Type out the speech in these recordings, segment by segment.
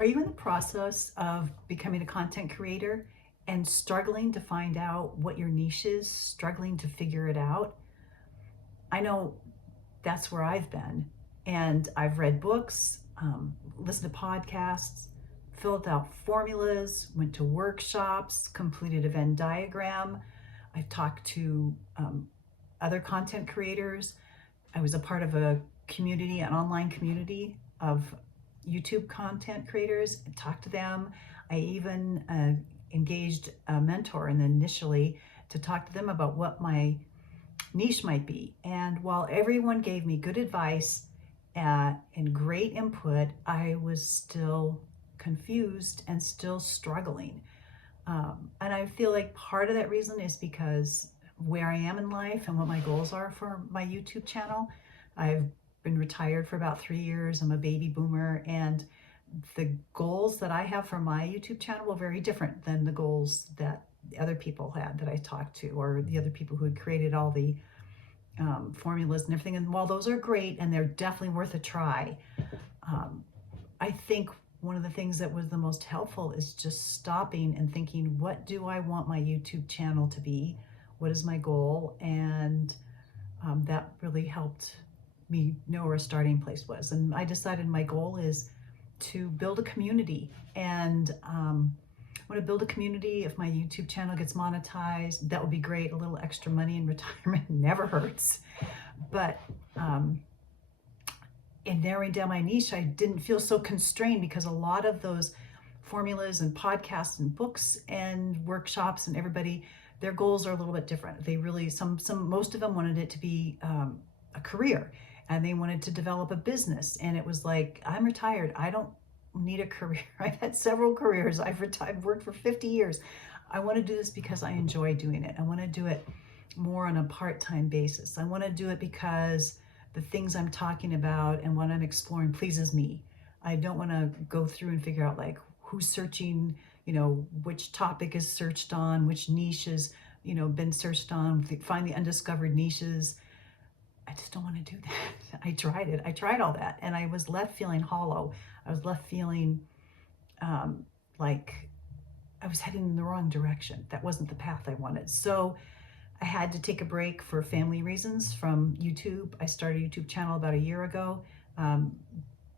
Are you in the process of becoming a content creator and struggling to find out what your niche is, struggling to figure it out? I know that's where I've been. And I've read books, listened to podcasts, filled out formulas, went to workshops, completed a Venn diagram. I've talked to other content creators. I was a part of a community, an online community of YouTube content creators, and talked to them. I even engaged a mentor and initially to talk to them about what my niche might be. And while everyone gave me good advice and great input, I was still confused and still struggling. And I feel like part of that reason is because where I am in life and what my goals are for my YouTube channel. I've been retired for about 3 years. I'm a baby boomer, and the goals that I have for my YouTube channel were very different than the goals that the other people had that I talked to, or the other people who had created all the formulas and everything. And while those are great and they're definitely worth a try, I think one of the things that was the most helpful is just stopping and thinking, what do I want my YouTube channel to be? What is my goal? And that really helped me know where a starting place was. And I decided my goal is to build a community. And I want to build a community. If my YouTube channel gets monetized, that would be great. A little extra money in retirement never hurts. But in narrowing down my niche, I didn't feel so constrained because a lot of those formulas and podcasts and books and workshops and everybody, their goals are a little bit different. They really, most of them wanted it to be a career, and they wanted to develop a business. And it was like, I'm retired. I don't need a career. I've had several careers. I've worked for 50 years. I want to do this because I enjoy doing it. I want to do it more on a part-time basis. I want to do it because the things I'm talking about and what I'm exploring pleases me. I don't want to go through and figure out like who's searching, which topic is searched on, which niche has, been searched on, find the undiscovered niches. I just don't want to do that. I tried it. I tried all that, and I was left feeling hollow. I was left feeling like I was heading in the wrong direction. That wasn't the path I wanted. So I had to take a break for family reasons from YouTube. I started a YouTube channel about a year ago,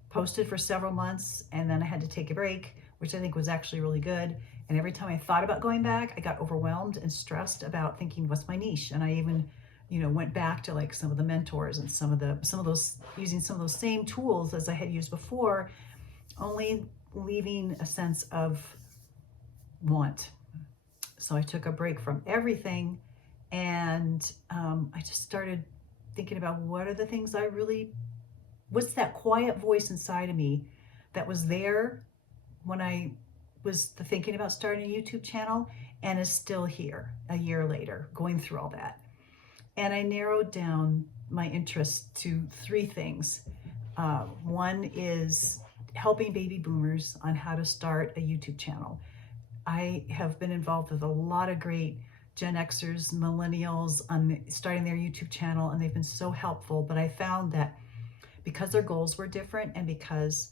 posted for several months, and then I had to take a break, which I think was actually really good. And every time I thought about going back, I got overwhelmed and stressed about thinking, what's my niche? And I even went back to like some of the mentors and some of those using some of those same tools as I had used before, only leaving a sense of want. So I took a break from everything, and I just started thinking about what are the things what's that quiet voice inside of me that was there when I was thinking about starting a YouTube channel and is still here a year later, going through all that. And I narrowed down my interest to 3 things. One is helping baby boomers on how to start a YouTube channel. I have been involved with a lot of great Gen Xers, millennials on starting their YouTube channel, and they've been so helpful. But I found that because their goals were different and because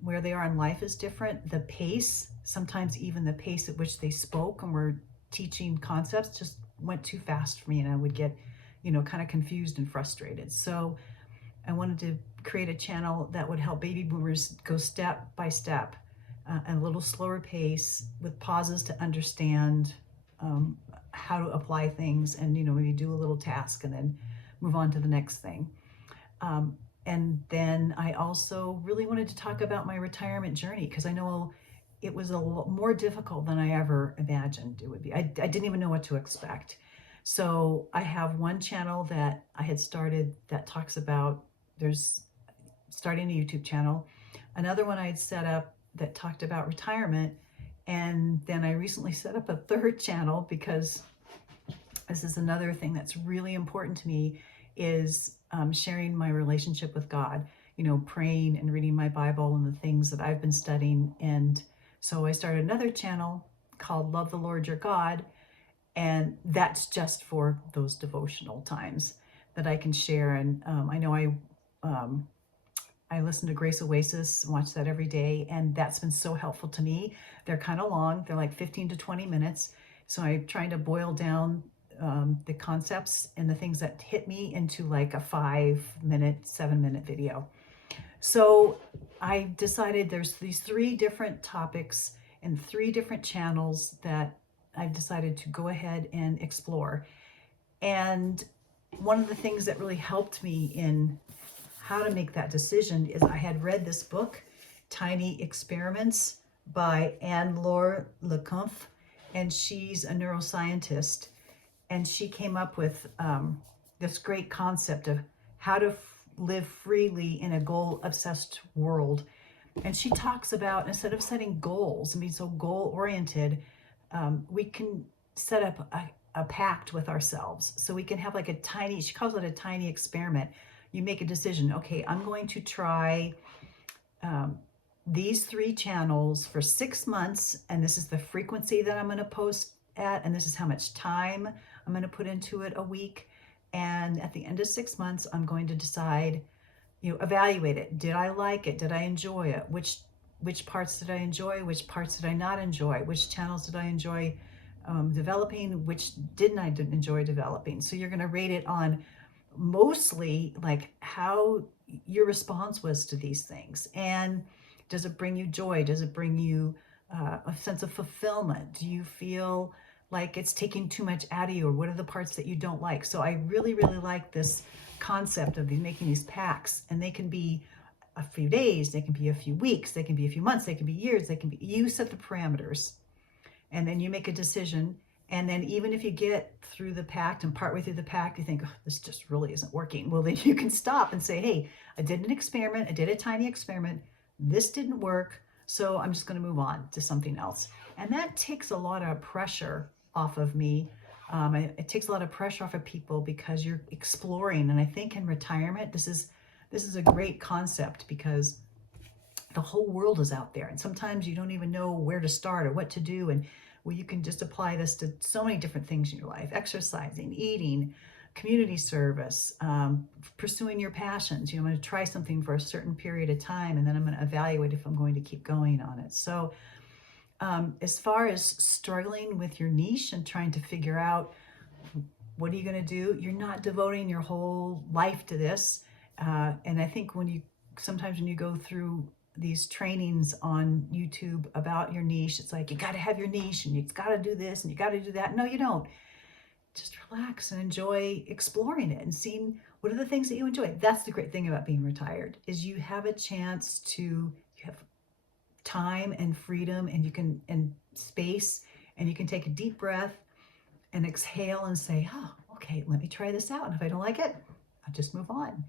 where they are in life is different, the pace, sometimes even the pace at which they spoke and were teaching concepts just went too fast for me, and I would get, kind of confused and frustrated. So I wanted to create a channel that would help baby boomers go step by step, at a little slower pace with pauses to understand how to apply things, and maybe do a little task and then move on to the next thing. And then I also really wanted to talk about my retirement journey, because I know it was a lot more difficult than I ever imagined it would be. I didn't even know what to expect. So I have one channel that I had started that talks about starting a YouTube channel. Another one I had set up that talked about retirement. And then I recently set up a 3rd channel, because this is another thing that's really important to me, is sharing my relationship with God, praying and reading my Bible and the things that I've been studying. And so I started another channel called Love the Lord Your God, and that's just for those devotional times that I can share. And I know I listen to Grace Oasis, watch that every day, and that's been so helpful to me. They're kind of long, they're like 15 to 20 minutes. So I'm trying to boil down the concepts and the things that hit me into like a 5-minute, 7-minute video. So I decided there's these 3 different topics and 3 different channels that I've decided to go ahead and explore. And one of the things that really helped me in how to make that decision is I had read this book, Tiny Experiments by Anne-Laure LeCunff, and she's a neuroscientist. And she came up with this great concept of how to live freely in a goal-obsessed world. And she talks about, instead of setting goals and being so goal-oriented, we can set up a pact with ourselves. So we can have like a tiny, she calls it a tiny experiment. You make a decision, okay, I'm going to try these 3 channels for 6 months, and this is the frequency that I'm going to post at, and this is how much time I'm going to put into it a week. And at the end of 6 months, I'm going to decide, evaluate it. Did I like it? Did I enjoy it? Which parts did I enjoy? Which parts did I not enjoy? Which channels did I enjoy developing? Which didn't I enjoy developing? So you're going to rate it on mostly like how your response was to these things. And does it bring you joy? Does it bring you a sense of fulfillment? Do you feel like it's taking too much out of you, or what are the parts that you don't like? So I really, really like this concept of making these packs, and they can be a few days, they can be a few weeks, they can be a few months, they can be years, they can be, you set the parameters, and then you make a decision. And then even if you get through the pact and partway through the pact, you think, oh, this just really isn't working. Well, then you can stop and say, hey, I did an experiment. I did a tiny experiment. This didn't work. So I'm just going to move on to something else. And that takes a lot of pressure off of me. It takes a lot of pressure off of people because you're exploring. And I think in retirement, this is a great concept because the whole world is out there. And sometimes you don't even know where to start or what to do. And well, you can just apply this to so many different things in your life: exercising, eating, community service, pursuing your passions. I'm going to try something for a certain period of time, and then I'm going to evaluate if I'm going to keep going on it. So as far as struggling with your niche and trying to figure out what are you going to do, you're not devoting your whole life to this. And I think sometimes when you go through these trainings on YouTube about your niche, it's like, you got to have your niche and you've got to do this and you got to do that. No, you don't. Just relax and enjoy exploring it and seeing what are the things that you enjoy. That's the great thing about being retired, is you have a chance to, you have time and freedom, and space, and you can take a deep breath and exhale and say, oh, okay, let me try this out. And if I don't like it, I'll just move on.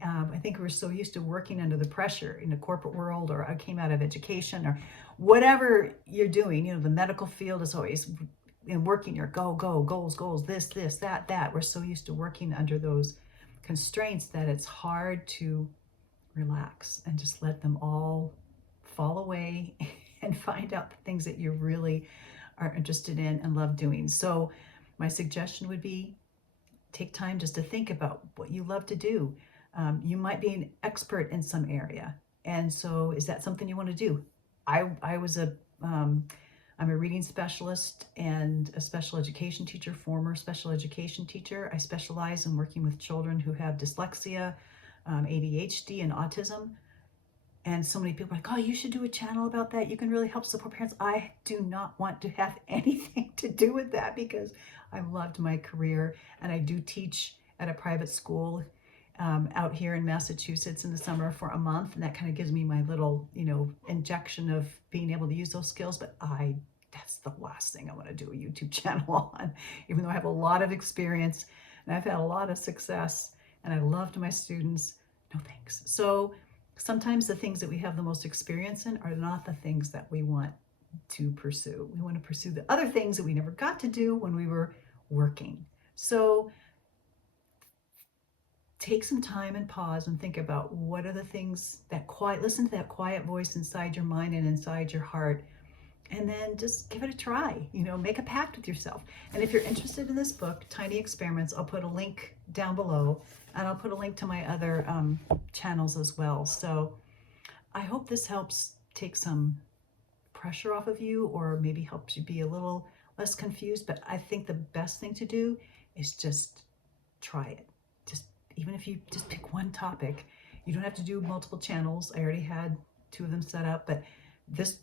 I think we're so used to working under the pressure in the corporate world, or I came out of education, or whatever you're doing. The medical field is always working your go, goals, this, that. We're so used to working under those constraints that it's hard to relax and just let them all fall away and find out the things that you really are interested in and love doing. So my suggestion would be, take time just to think about what you love to do. You might be an expert in some area, and so is that something you want to do? I'm a reading specialist and a special education teacher, former special education teacher. I specialize in working with children who have dyslexia, ADHD, and autism. And so many people are like, oh, you should do a channel about that. You can really help support parents. I do not want to have anything to do with that because I loved my career, and I do teach at a private school out here in Massachusetts in the summer for a month, and that kind of gives me my little, injection of being able to use those skills. But that's the last thing I want to do a YouTube channel on, even though I have a lot of experience and I've had a lot of success and I loved my students. No thanks. So sometimes the things that we have the most experience in are not the things that we want to pursue. We want to pursue the other things that we never got to do when we were working. So take some time and pause and think about what are the things listen to that quiet voice inside your mind and inside your heart, and then just give it a try. You know, make a pact with yourself. And if you're interested in this book, Tiny Experiments, I'll put a link down below, and I'll put a link to my other channels as well. So I hope this helps take some pressure off of you, or maybe helps you be a little less confused. But I think the best thing to do is just try it. Just, even if you just pick one topic, you don't have to do multiple channels. I already had 2 of them set up, but this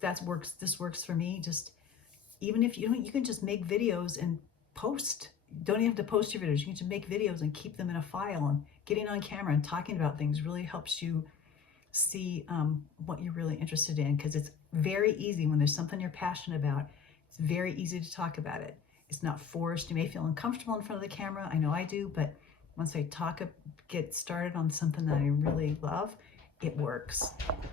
works for me. Just, even if you don't, you can just make videos and post. You don't even have to post your videos. You can just make videos and keep them in a file, and getting on camera and talking about things really helps you see what you're really interested in, because it's very easy when there's something you're passionate about. It's very easy to talk about it. It's not forced. You may feel uncomfortable in front of the camera. I know I do, but once I get started on something that I really love, it works.